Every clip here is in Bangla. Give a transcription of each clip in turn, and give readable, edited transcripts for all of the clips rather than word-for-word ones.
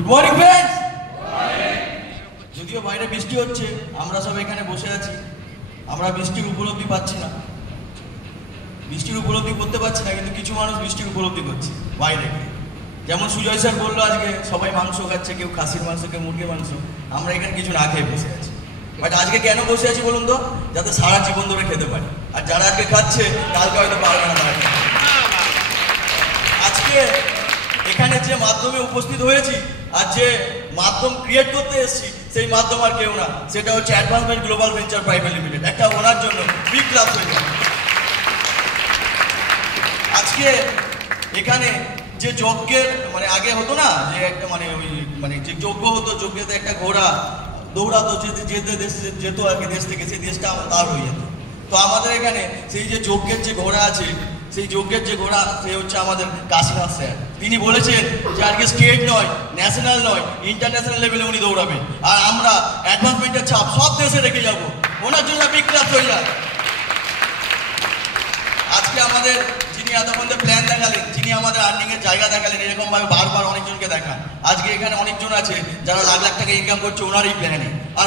Good morning friends. যদিও বাইরে বৃষ্টি হচ্ছে, আমরা সব এখানে বসে আছি, আমরা বৃষ্টির উপলব্ধি পাচ্ছি না, বৃষ্টির উপলব্ধি করতে পারছি না, কিন্তু কিছু মানুষ বৃষ্টির উপলব্ধি করছে বাইরে। যেমন সুজয় স্যার বললো আজকে সবাই মাংস খাচ্ছে, কেউ খাসির মাংস, কেউ মুরগির মাংস, আমরা এখানে কিছু না খেয়ে বসে আছি। বাট আজকে কেন বসে আছি বলুন তো? যাতে সারা জীবন ধরে খেতে পারি। আর যারা আজকে খাচ্ছে কালকে হয়তো পারবে না। আজকে এখানে যে মাধ্যমে উপস্থিত হয়েছি আর যে মাধ্যম ক্রিয়েট করতে এসেছি, সেই মাধ্যম আর কেউ না, সেটা হচ্ছে advancement global venture private limited. একটা ওনার জন্য বিগ ক্লাস হয়ে যায়। আজকে এখানে যে যজ্ঞের মানে আগে হতো না, যে একটা মানে যে যজ্ঞ হতো, যজ্ঞতে একটা ঘোড়া দৌড়াতো, যেত আর কি দেশ থেকে, সেই দেশটা তার হয়ে যেত। তো আমাদের এখানে সেই যে যজ্ঞের যে ঘোড়া আছে, সেই যজ্ঞের যে ঘোড়া, সে হচ্ছে আমাদের কাশীনাথ স্যার। তিনি বলেছেন যে আজকে স্টেট নয়, ন্যাশনাল নয়, ইন্টারন্যাশনাল লেভেলে উনি দৌড়াবেন, আর আমরা অ্যাডভান্সমেন্টের ছাপ সব দেশে রেখে যাব। ওনার জন্য বিগ ক্লাস হয়ে যায়। আজকে আমাদের যিনি এতক্ষণ প্ল্যান দেখালেন, যিনি আমাদের আর্নিংয়ের জায়গা দেখালেন, এরকমভাবে বারবার অনেকজনকে দেখান। আজকে এখানে অনেকজন আছে যারা লাখ লাখ টাকা ইনকাম করছে ওনার এই প্ল্যানে, আর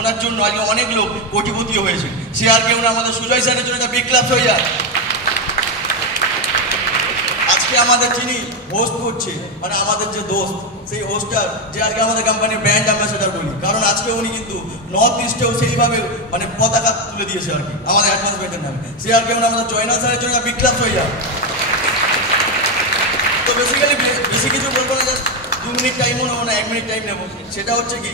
ওনার জন্য আজকে অনেক লোক কোটিপতিও হয়েছে। সে আর কেউ না, আমাদের সুজয় স্যারের জন্য একটা বিগ ক্লাস হয়ে যায়। আজকে আমাদের যিনি হোস্ট করছে, মানে আমাদের যে দোস্ত, সেই হোস্টার, যে আজকে আমাদের কোম্পানির ব্র্যান্ড অ্যাম্বাসেডার বলি, কারণ আজকে উনি কিন্তু নর্থ ইস্টেও সেইভাবে মানে পতাকা তুলে দিয়েছে আর কি আমাদের অ্যাডভান্সমেন্টের নামে। সে আর কেউ না, আমাদের জয়নাল স্যারের জন্য বিগ ক্লাস হয়ে যায়। তো বেসিক্যালি বেশি কিছু বলবো না, জাস্ট 2 মিনিট টাইমও নেবো না, 1 মিনিট টাইম নেবো। সেটা হচ্ছে কি,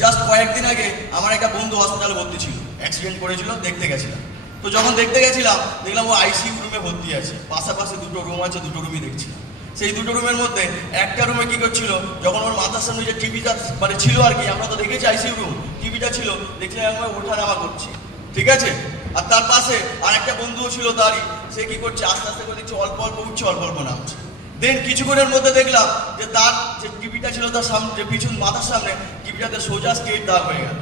জাস্ট কয়েকদিন আগে আমার একটা বন্ধু হসপিটালে ভর্তি ছিল, অ্যাক্সিডেন্ট করেছিল, দেখতে গেছিলাম। তো যখন দেখতে গেছিলাম দেখলাম ও আইসিইউ রুমে ভর্তি আছে, পাশাপাশি 2টো রুম আছে, 2টো রুমই দেখছিলাম। সেই 2টো রুমের মধ্যে একটা রুমে কি করছিল, যখন ওর মাথার সামনে যে টিভিটা মানে ছিল আর কি, আমরা তো দেখেছি আইসিইউ রুম, টিভিটা ছিল, দেখলাম আমরা ওঠানামা করছি, ঠিক আছে। আর তার পাশে আর একটা বন্ধুও ছিল তারই, সে কি করছে, আস্তে আস্তে করে দেখছি অল্প অল্প উঠছে, অল্প অল্প নামছে। দেন কিছুক্ষণের মধ্যে দেখলাম যে তার যে টিভিটা ছিল তার সামনে, যে পিছন মাথার সামনে, টিভিটাতে সোজা স্ট্রেট দাগ হয়ে গেল।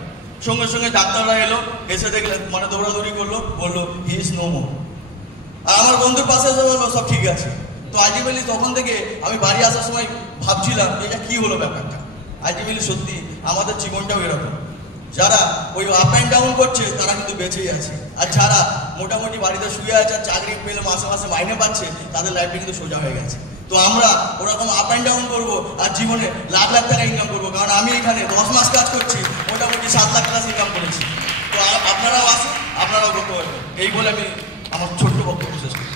সঙ্গে সঙ্গে ডাক্তাররা এলো, এসে দেখলেন, মানে দৌড়াদৌড়ি করলো, বললো হি ইজ নো মোর। আর আমার বন্ধুর পাশে এসে বললো সব ঠিক আছে। তো আলটিমেটলি তখন থেকে আমি বাড়ি আসার সময় ভাবছিলাম এটা কি হলো ব্যাপারটা। আলটিমেটলি সত্যি আমাদের জীবনটাও এরকম, যারা ওই আপ অ্যান্ড ডাউন করছে তারা কিন্তু বেঁচেই আছে, আর যারা মোটামুটি বাড়িতে শুয়ে আছে আর চাকরি পেলে মাসে মাসে মাইনে পাচ্ছে, তাদের লাইফটা কিন্তু সোজা হয়ে গেছে। তো আমরা ওরকম আপ অ্যান্ড ডাউন করবো আর জীবনে লাখ লাখ টাকা ইনকাম করবো, কারণ আমি এখানে 10 মাস কাজ করছি, মোটামুটি 7 লাখ টাকা ইনকাম করেছি। তো আপনারাও আসুন, আপনারাও করতে পারবেন। এই বলে আমি আমার ছোট্ট বক্তব্য শেষ করি।